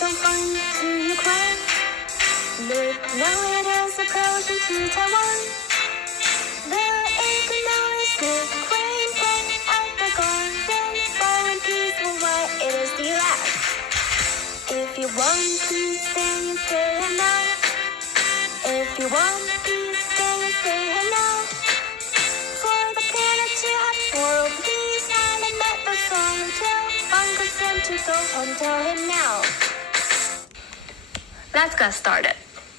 don't find to Ukraine. Look, now it is approaching to Taiwan. The economics is Ukraine play at the garden. Foreign peaceful war, it is the last. If you want peace, then you stay here now. If you want peace, then you stay here now. For the planet to have world peace, and I met the song until Uncle Sam to go home, tell him now. Let's get started.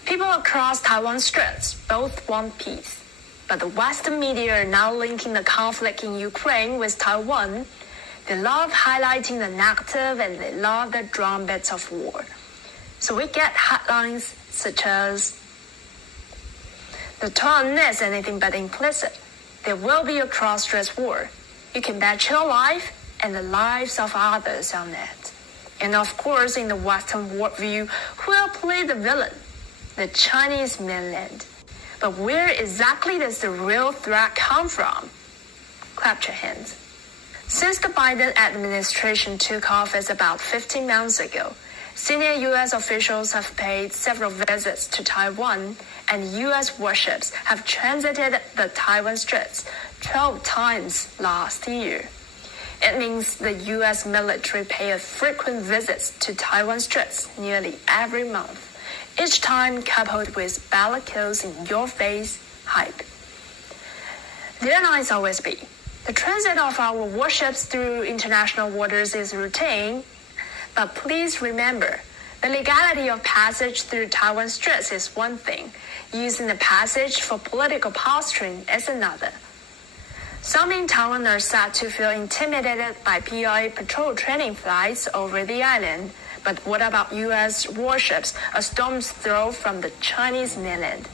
People across Taiwan Straits both want peace, but the Western media are now linking the conflict in Ukraine with Taiwan. They love highlighting the negative and they love the drumbeats of war. So we get headlines such as, "The tone is anything but implicit. There will be a cross-strait war. You can bet your life and the lives of others on it." And of course, in the Western worldview, who will play the villain? The Chinese mainland. But where exactly does the real threat come from? Clap your hands. Since the Biden administration took office about 15 months ago, senior U.S. officials have paid several visits to Taiwan, and U.S. warships have transited the Taiwan Straits 12 times last year. It means the U.S. military pay frequent visits to Taiwan Straits nearly every month, each time coupled with bellicose in-your-face hype. Their lines always be, "The transit of our warships through international waters is routine, but please remember, the legality of passage through Taiwan Straits is one thing, using the passage for political posturing is another." Some in Taiwan are said to feel intimidated by PLA patrol training flights over the island. But what about U.S. warships a stone's throw from the Chinese mainland?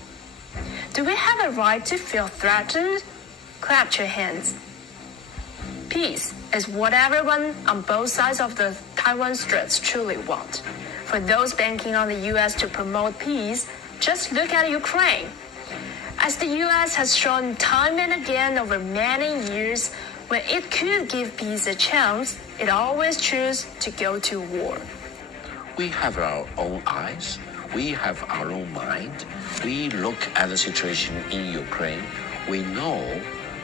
Do we have a right to feel threatened? Clap your hands. Peace is what everyone on both sides of the Taiwan Straits truly want. For those banking on the U.S. to promote peace, just look at Ukraine. As the U.S. has shown time and again over many years, when it could give peace a chance, it always chooses to go to war. We have our own eyes. We have our own mind. We look at the situation in Ukraine. We know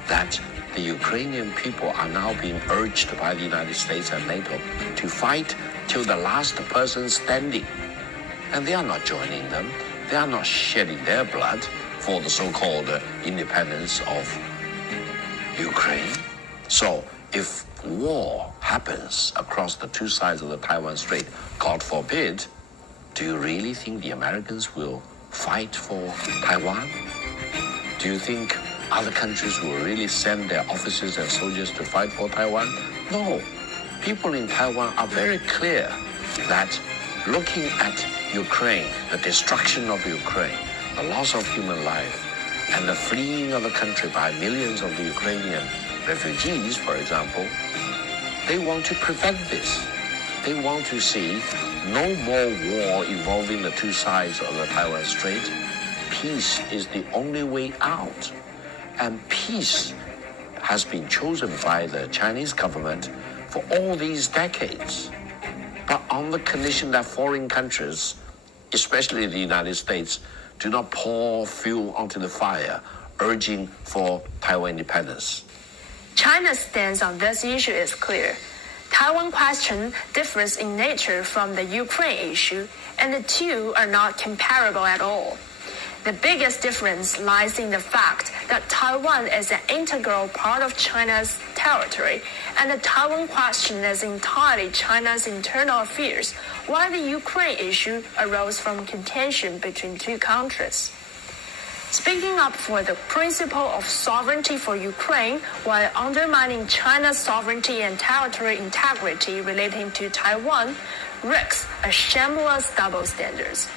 that the Ukrainian people are now being urged by the United States and NATO to fight till the last person standing. And they are not joining them. They are not shedding their blood for the so-called independence of Ukraine. So if war happens across the two sides of the Taiwan Strait, God forbid, do you really think the Americans will fight for Taiwan? Do you think other countries will really send their officers and soldiers to fight for Taiwan? No. People in Taiwan are very clear that looking at Ukraine, the destruction of Ukraine, the loss of human life, and the fleeing of the country by millions of the Ukrainian refugees, for example, they want to prevent this. They want to see no more war involving the two sides of the Taiwan Strait. Peace is the only way out. And peace has been chosen by the Chinese government for all these decades. But on the condition that foreign countries, especially the United States, do not pour fuel onto the fire, urging for Taiwan independence. China's stance on this issue is clear. Taiwan question differs in nature from the Ukraine issue, and the two are not comparable at all. The biggest difference lies in the fact that Taiwan is an integral part of China's territory, and the Taiwan question is entirely China's internal affairs, while the Ukraine issue arose from contention between two countries. Speaking up for the principle of sovereignty for Ukraine while undermining China's sovereignty and territorial integrity relating to Taiwan risks a shameless double standards.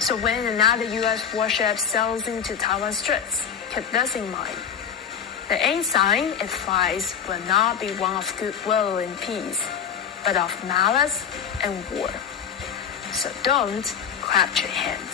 So when another U.S. warship sails into Taiwan Straits, keep this in mind. The end sign it flies will not be one of goodwill and peace, but of malice and war. So don't clap your hands.